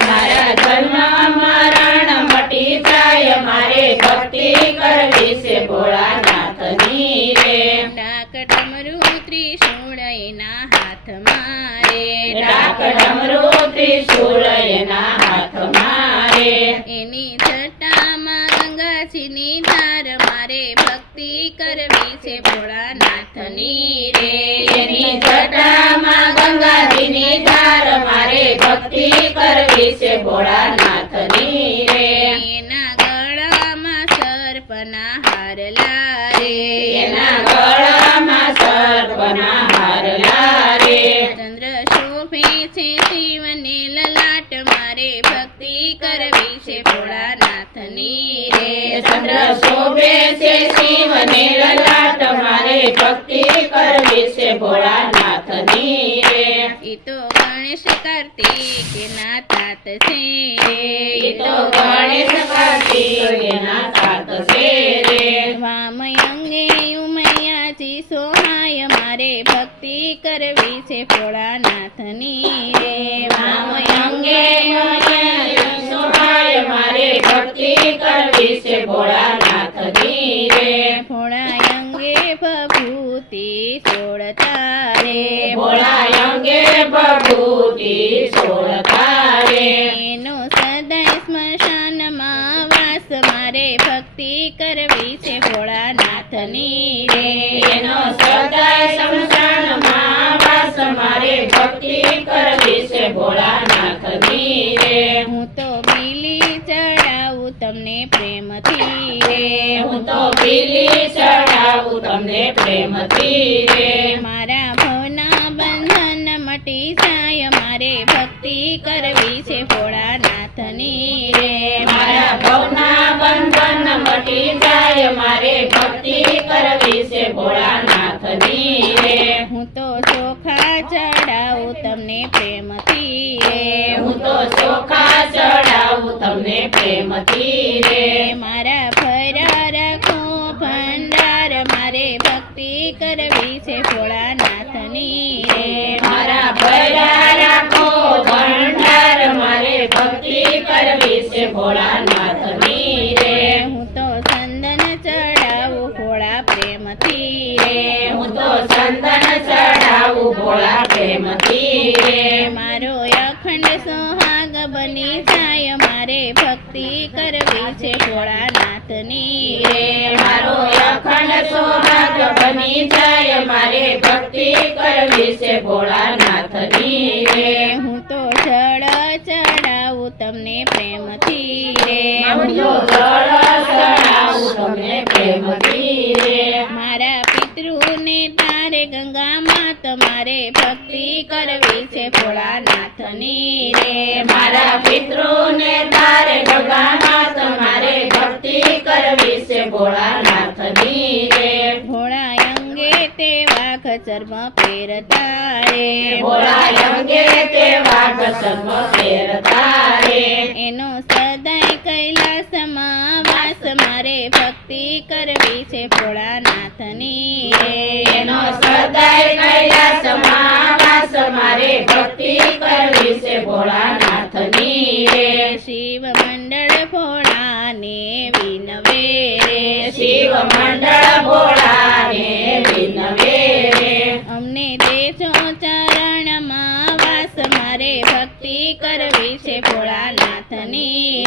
મારા જન્મ મારે ભક્તિ કરવી છે ભોળાનાથની રે ડાક ડમરું ત્રિશૂળ એના હાથમાં રે ડાક ડમરું ત્રિશૂળ ભોળાનાથની રે એની જટામાં ગંગાજીની ધાર મારે ભક્તિ કરવી છે ભોળાનાથની રે. એના ગળામાં સર્પના હારલા લારે એના ગળામાં સર્પના ભોળાનાથની રે ચંદ્ર શોભે છે શિવને લલાટ મારે ભક્તિ કરવી છે ભોળાનાથની રે. ઈ તો ગણેશ કાર્તિક ના તાત છે ઈ તો ગણેશ કાર્તિકેયના તાત છે રે. વામ અંગે ઉમૈયાજી સોહાય મારે ભક્તિ કરવી છે ભોળાનાથની રે. રામ છે ભોળાનાથની રે. ભોળા અંગે ભભૂતિ છોડતા રે ભોળા અંગે ભભૂતિ છોડતા રે એનો સદાય સ્મશાનમાં વાસ મારે ભક્તિ કરવી છે ભોળાનાથની રે. એનો સદાય શમશાનમાં વાસ મારે ભક્તિ કરવી છે ભોળાનાથની રે. હું તો મિલી ચડાવું તમને પ્રેમથી રે. હું તો પીલી ચડાવું તમને પ્રેમથી રે. મારા ભવના બંધન મટી જાય મારે ભક્તિ કરવી છે ભોળાનાથની રે. મારા ભવના બંધન મટી જાય મારે ભક્તિ કરવી છે ભોળાનાથની રે. હું તો ચોખા ચડાવું તમને પ્રેમથી રે. હું તો ચોખા ચડાવું તમને પ્રેમથી રે. મારા ફરા રાખો ભંડાર મારે ભક્તિ કરવી છે ભોળાનાથની રે. મારા ભયા રાખો ભંડાર મારે ભક્તિ કરવી છે ભોળાનાથની રે. હું તો ચંદન ચડાવું ભોળા પ્રેમથી રે. હું તો ચંદન ચડાવું ભોળા પ્રેમથી રે. મારો અખંડ સોહાગ બની જાય મારે ભક્તિ કરવી છે ભોળાનાથની. રે મારો અખંડ સૌભાગ્ય બની જાય મારે ભક્તિ કરવી છે ભોળાનાથની. રે હું તો જળ ચડાવું તમને પ્રેમથી. રે હું તો જળ ચડાવું તમને પ્રેમથી. રે મારા પિતૃને તારે ગંગામાં તમારે ભક્તિ કરવી છે ભોળાનાથની રે. મારા પિતૃને તારે ગંગામાં તમારે ભક્તિ કરવી છે ભોળાનાથની રે. ભોળા અંગે તે વાઘ ચર્મ પહેરતા રે ભોળા અંગે તે વાઘ ચર્મ પહેરતા રે એનો ભક્તિ કરવી છે ભોળાનાથની. એનો સદાય કૈલાસ વાસ મારે ભક્તિ કરવી છે ભોળાનાથની. રે શિવ મંડળ ભોળાને વિનવે. રે શિવ મંડળ ભોળાને વિનવે. રે અમને દેજો ચરણમાં વાસ મારે ભક્તિ કરવી છે ભોળાનાથની.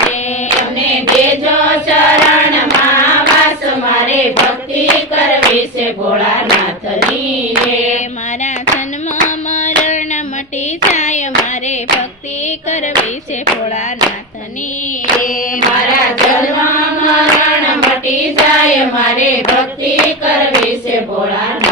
મારે ભક્તિ કરવી છે ભોળાનાથની. રે મારા જન્મ મરણ મટી જાય મારે ભક્તિ કરવી છે ભોળાનાથની. રે મારા જન્મ મરણ મટી જાય મારે ભક્તિ કરવી છે ભોળાનાથ